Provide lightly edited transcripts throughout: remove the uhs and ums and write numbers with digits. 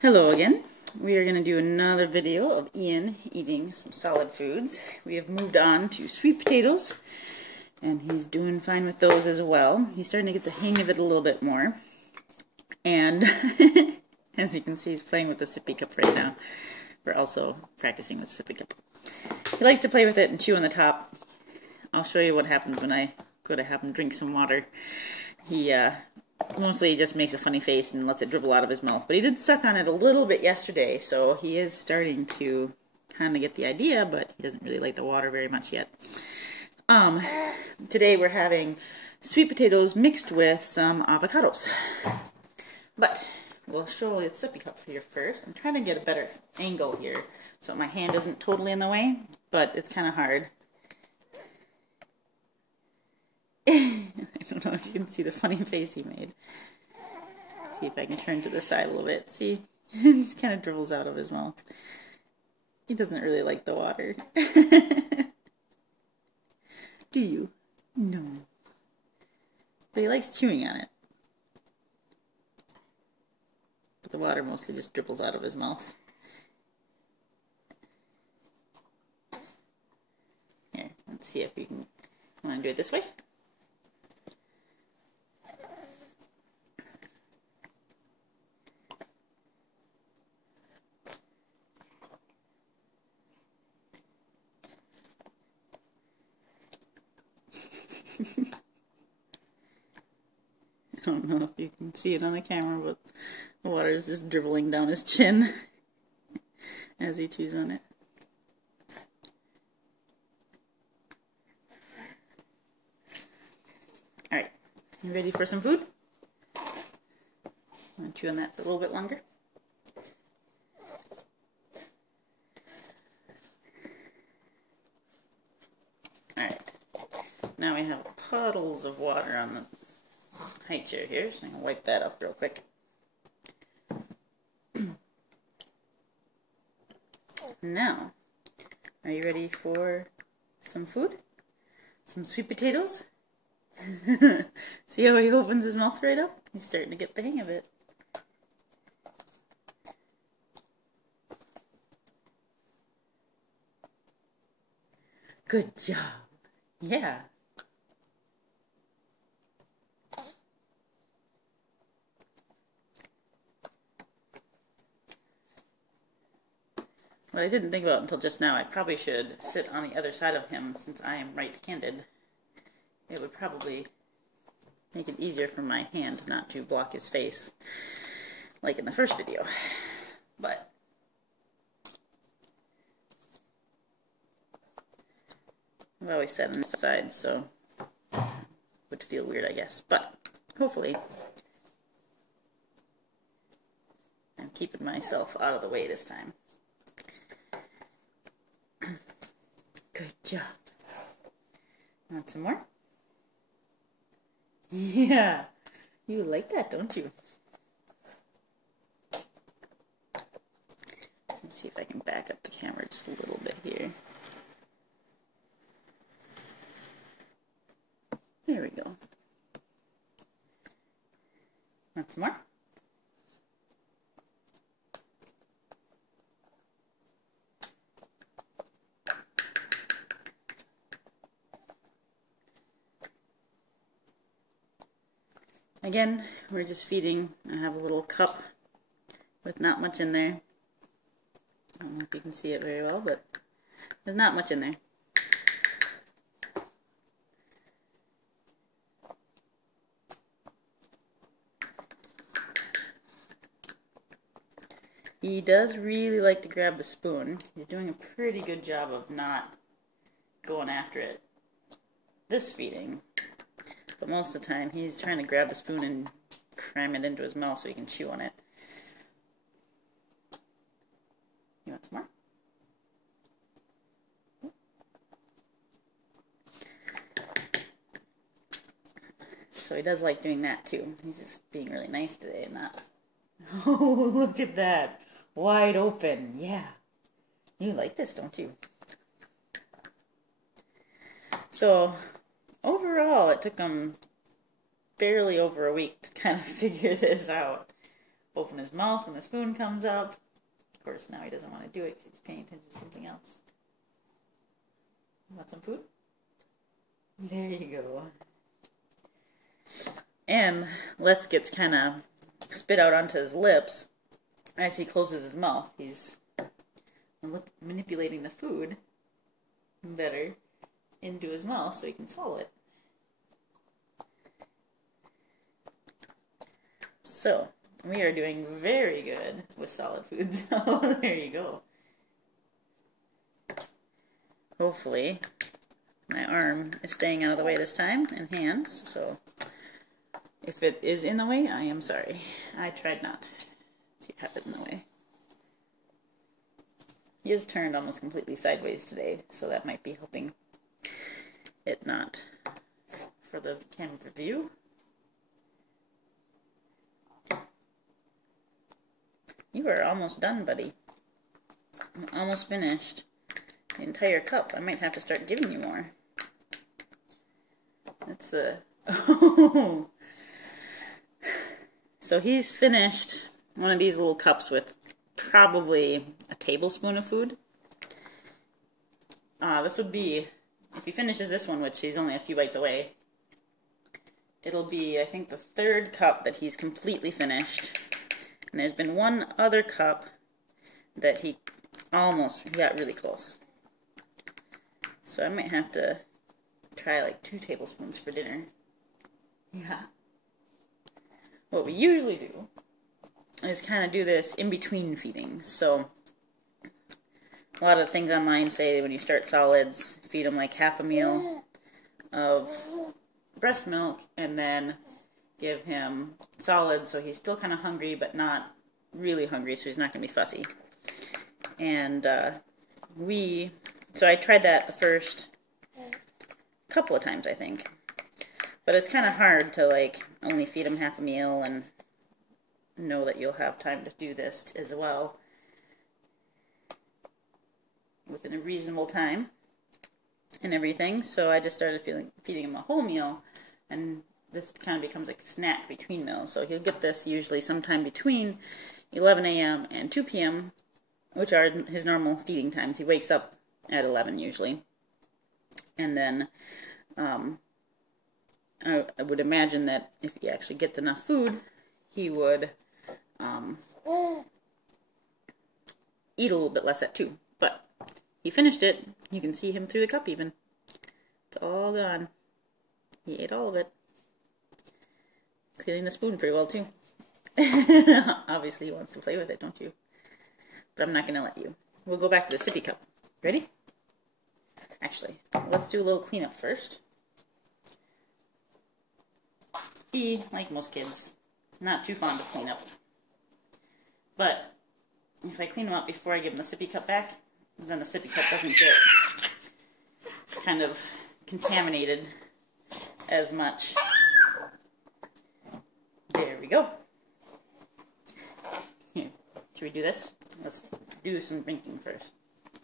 Hello again. We are going to do another video of Ian eating some solid foods. We have moved on to sweet potatoes, and he's doing fine with those as well. He's starting to get the hang of it a little bit more. And as you can see, he's playing with the sippy cup right now. We're also practicing with the sippy cup. He likes to play with it and chew on the top. I'll show you what happens when I go to have him drink some water. He mostly just makes a funny face and lets it dribble out of his mouth. But he did suck on it a little bit yesterday, so he is starting to kind of get the idea, but he doesn't really like the water very much yet. Today we're having sweet potatoes mixed with some avocados. But we'll show you the sippy cup here first. I'm trying to get a better angle here so my hand isn't totally in the way, but it's kind of hard. I don't know if you can see the funny face he made. See if I can turn to the side a little bit. See? It just kind of dribbles out of his mouth. He doesn't really like the water. Do you? No. But he likes chewing on it. But the water mostly just dribbles out of his mouth. Here, let's see if we can... Want to do it this way? I don't know if you can see it on the camera, but the water is just dribbling down his chin as he chews on it. Alright, you ready for some food? I'm going to chew on that for a little bit longer. Alright, now we have puddles of water on the high chair here, so I'm going to wipe that up real quick. Now, are you ready for some food? Some sweet potatoes? See how he opens his mouth right up? He's starting to get the hang of it. Good job. Yeah. What I didn't think about until just now, I probably should sit on the other side of him since I am right-handed. It would probably make it easier for my hand not to block his face, like in the first video. But I've always sat on the side, so it would feel weird, I guess. But hopefully I'm keeping myself out of the way this time. Good job. Want some more? Yeah, you like that, don't you? Let's see if I can back up the camera just a little bit here. There we go. Want some more? Again, we're just feeding. I have a little cup with not much in there. I don't know if you can see it very well, but there's not much in there. He does really like to grab the spoon. He's doing a pretty good job of not going after it this feeding. But most of the time, he's trying to grab the spoon and cram it into his mouth so he can chew on it. You want some more? So he does like doing that too. He's just being really nice today and not... Oh, look at that. Wide open. Yeah. You like this, don't you? So... overall, it took them barely over a week to kind of figure this out. open his mouth when the spoon comes up. Of course, now he doesn't want to do it because he's paying attention to something else. Want some food? There you go. And Les gets kind of spit out onto his lips as he closes his mouth. He's manipulating the food better into his mouth so he can swallow it. So, we are doing very good with solid foods. Oh, there you go. Hopefully, my arm is staying out of the way this time, and hands, so if it is in the way, I am sorry. I tried not to have it in the way. He is turned almost completely sideways today, so that might be helping it not for the camera view. You are almost done, buddy. I'm almost finished the entire cup. I might have to start giving you more. That's the... Oh! So he's finished one of these little cups with probably a tablespoon of food. This would be, if he finishes this one, which he's only a few bites away, it'll be, I think, the third cup that he's completely finished. And there's been one other cup that he got really close. So I might have to try like 2 tablespoons for dinner. Yeah. What we usually do is kind of do this in between feedings. So a lot of the things online say when you start solids, feed them like half a meal of breast milk and then give him solids so he's still kind of hungry but not really hungry, so he's not going to be fussy. And so I tried that the first couple of times, I think. But it's kind of hard to like only feed him half a meal and know that you'll have time to do this as well within a reasonable time and everything. So I just started feeding him a whole meal, and this kind of becomes like a snack between meals. So he'll get this usually sometime between 11 a.m. and 2 p.m., which are his normal feeding times. He wakes up at 11 usually. And then I would imagine that if he actually gets enough food, he would eat a little bit less at 2. But he finished it. You can see him through the cup even. It's all gone. He ate all of it. Cleaning the spoon pretty well too. Obviously he wants to play with it, don't you? But I'm not going to let you. We'll go back to the sippy cup. Ready? Actually, let's do a little cleanup first. He, like most kids, not too fond of cleanup. But if I clean him up before I give him the sippy cup back, then the sippy cup doesn't get kind of contaminated as much. There we go. Here, should we do this? Let's do some drinking first.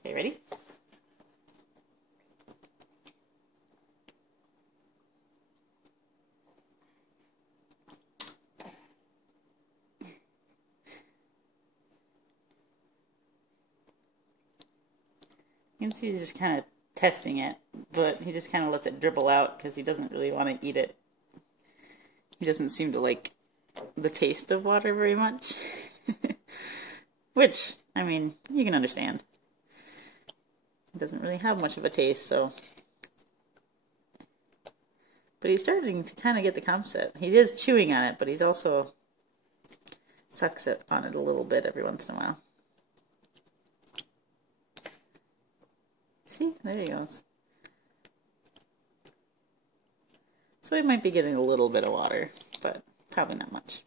Okay, ready? You can see he's just kind of testing it, but he just kind of lets it dribble out because he doesn't really want to eat it. He doesn't seem to like the taste of water very much. Which, I mean, you can understand. It doesn't really have much of a taste, so... But he's starting to kind of get the concept. He is chewing on it, but he's also sucks on it a little bit every once in a while. See? There he goes. So he might be getting a little bit of water, but probably not much.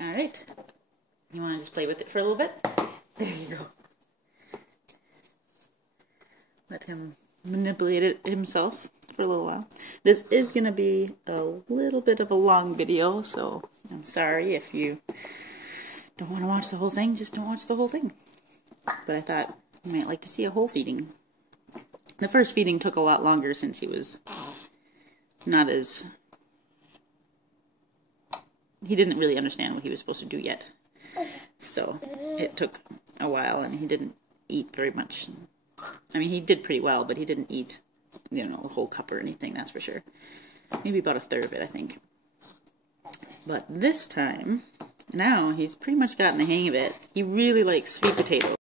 Alright. You want to just play with it for a little bit? There you go. Let him manipulate it himself for a little while. This is going to be a little bit of a long video, so I'm sorry if you don't want to watch the whole thing, just don't watch the whole thing. But I thought you might like to see a whole feeding. The first feeding took a lot longer since he was not as he didn't really understand what he was supposed to do yet. So it took a while, and he didn't eat very much. I mean, he did pretty well, but he didn't eat, you know, a whole cup or anything, that's for sure. Maybe about a third of it, I think. But this time, now he's pretty much gotten the hang of it. He really likes sweet potatoes.